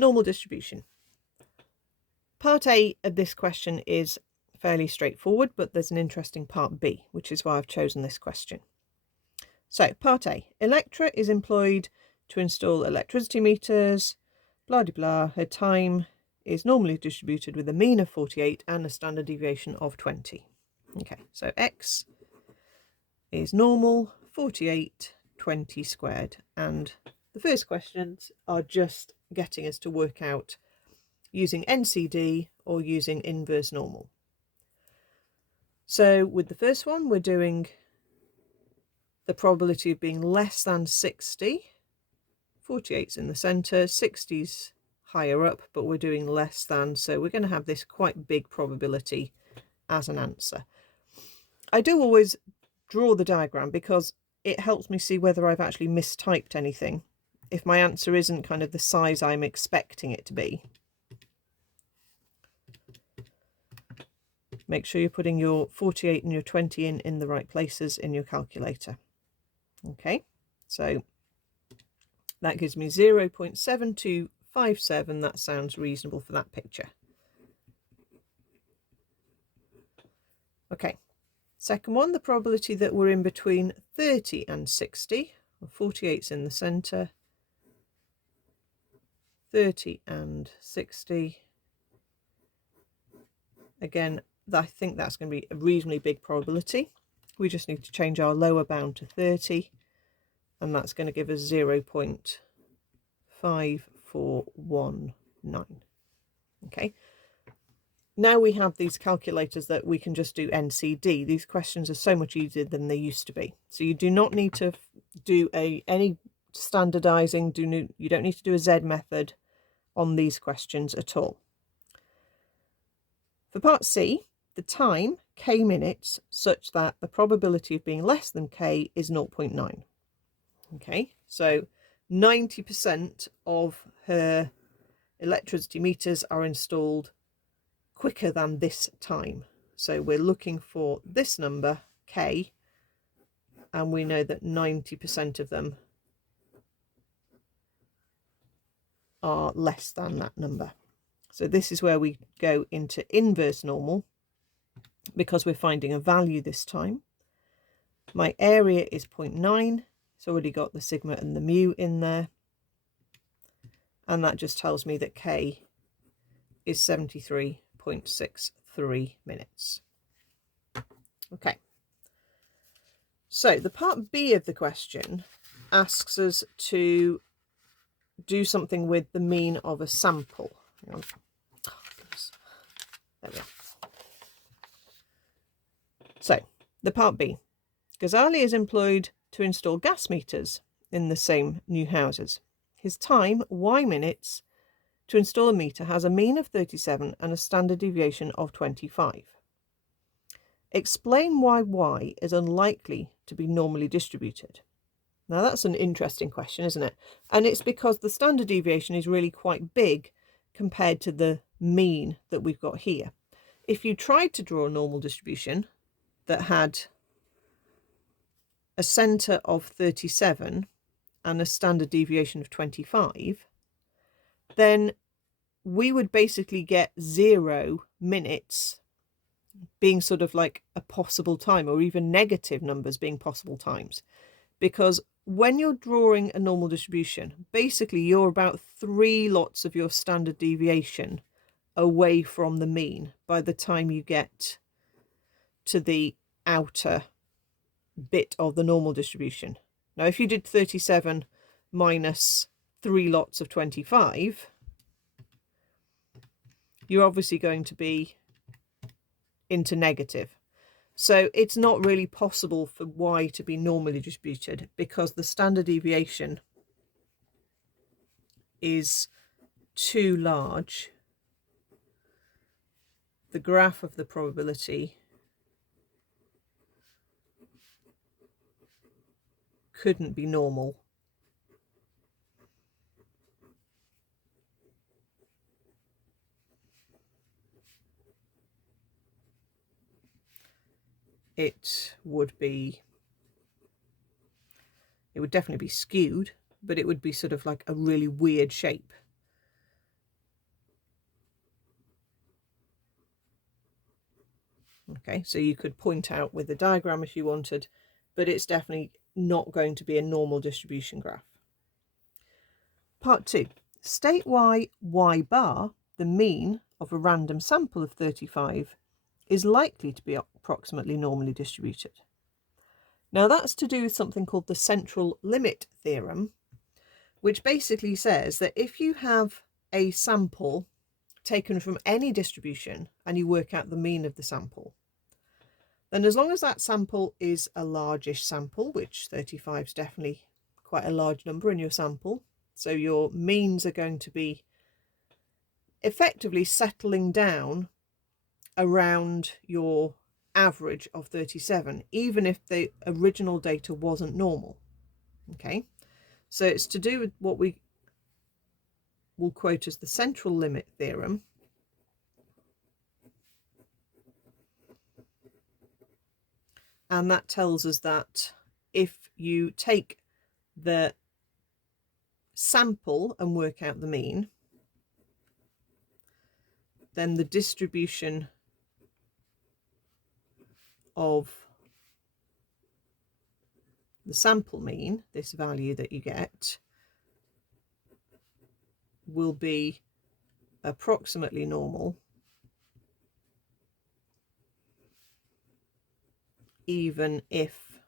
normal distribution. Part A of this question is fairly straightforward, but there's an interesting part B, which is why I've chosen this question. So, part A, Electra is employed to install electricity meters, blah de blah. Her time is normally distributed with a mean of 48 and a standard deviation of 20. Okay, so X is normal, 48, 20 squared. And the first questions are just getting us to work out using NCD or using inverse normal. So with the first one, we're doing the probability of being less than 60. 48's in the centre, 60's higher up, but we're doing less than, so we're going to have this quite big probability as an answer. I do always draw the diagram because it helps me see whether I've actually mistyped anything, if my answer isn't kind of the size I'm expecting it to be. Make sure you're putting your 48 and your 20 in the right places in your calculator. Okay, so that gives me 0.7257. That sounds reasonable for that picture. Okay, second one, the probability that we're in between 30 and 60. 48's in the centre, 30 and 60. Again, I think that's going to be a reasonably big probability. We just need to change our lower bound to 30, and that's going to give us 0.5419. Okay. Now we have these calculators that we can just do NCD. These questions are so much easier than they used to be. So you do not need to do any standardizing. You don't need to do a Z method on these questions at all. For part C, the time, K minutes, such that the probability of being less than K is 0.9. Okay, so 90% of her electricity meters are installed quicker than this time. So we're looking for this number, K, and we know that 90% of them are less than that number. So this is where we go into inverse normal, because we're finding a value this time. My area is 0.9. It's already got the sigma and the mu in there. And that just tells me that K is 73.63 minutes. Okay. So the part B of the question asks us to do something with the mean of a sample. Hang on. Oh, goodness. There we are. So the part B. Ghazali is employed to install gas meters in the same new houses. His time, Y minutes, to install a meter has a mean of 37 and a standard deviation of 25. Explain why Y is unlikely to be normally distributed. Now that's an interesting question, isn't it? And it's because the standard deviation is really quite big compared to the mean that we've got here. If you tried to draw a normal distribution that had a centre of 37 and a standard deviation of 25, then we would basically get 0 minutes being sort of like a possible time, or even negative numbers being possible times. Because when you're drawing a normal distribution, basically you're about 3 lots of your standard deviation away from the mean by the time you get to the outer bit of the normal distribution. Now, if you did 37 minus 3 lots of 25, you're obviously going to be into negative. So it's not really possible for Y to be normally distributed because the standard deviation is too large. The graph of the probability couldn't be normal. It would definitely be skewed, but it would be sort of like a really weird shape. Okay, so you could point out with a diagram if you wanted, but it's definitely not going to be a normal distribution graph. Part 2. State why y bar, the mean of a random sample of 35, is likely to be approximately normally distributed. Now that's to do with something called the central limit theorem, which basically says that if you have a sample taken from any distribution and you work out the mean of the sample, then as long as that sample is a largish sample, which 35 is definitely quite a large number in your sample, so your means are going to be effectively settling down around your average of 37, even if the original data wasn't normal. Okay, so it's to do with what we will quote as the central limit theorem. And that tells us that if you take the sample and work out the mean, then the distribution of the sample mean, this value that you get, will be approximately normal, even if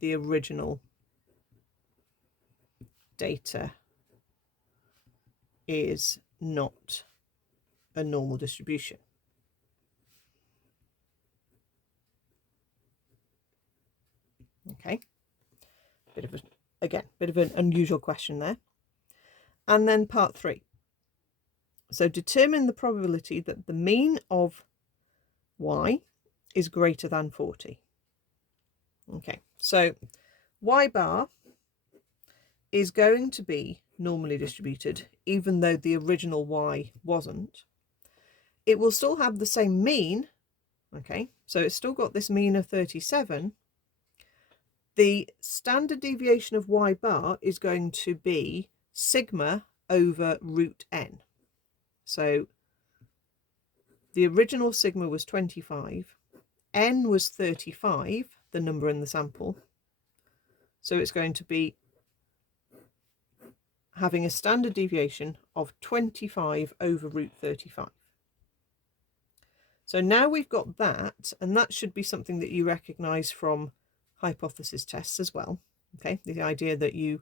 the original data is not a normal distribution. Okay, bit of an unusual question there. And then part 3. So determine the probability that the mean of y is greater than 40. Okay, so y bar is going to be normally distributed, even though the original y wasn't. It will still have the same mean. Okay, so it's still got this mean of 37. The standard deviation of y bar is going to be sigma over root n. So the original sigma was 25, n was 35, the number in the sample. So it's going to be having a standard deviation of 25 over root 35. So now we've got that, and that should be something that you recognise from hypothesis tests as well. Okay, the idea that you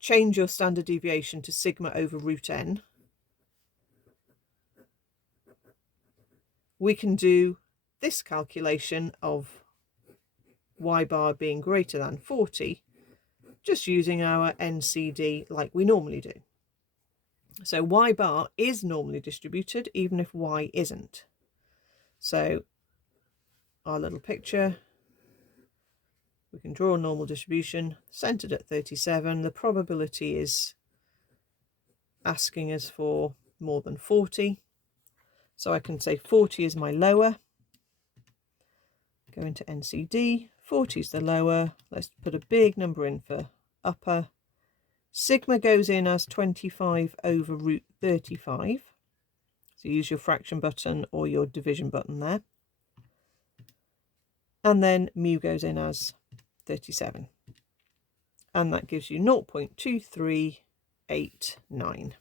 change your standard deviation to sigma over root n. We can do this calculation of y bar being greater than 40 just using our NCD like we normally do. So y bar is normally distributed even if y isn't. So our little picture, we can draw a normal distribution centered at 37. The probability is asking us for more than 40. So I can say 40 is my lower. Go into NCD, 40 is the lower. Let's put a big number in for upper. Sigma goes in as 25 over root 35. So use your fraction button or your division button there. And then mu goes in as 37. And that gives you 0.2389.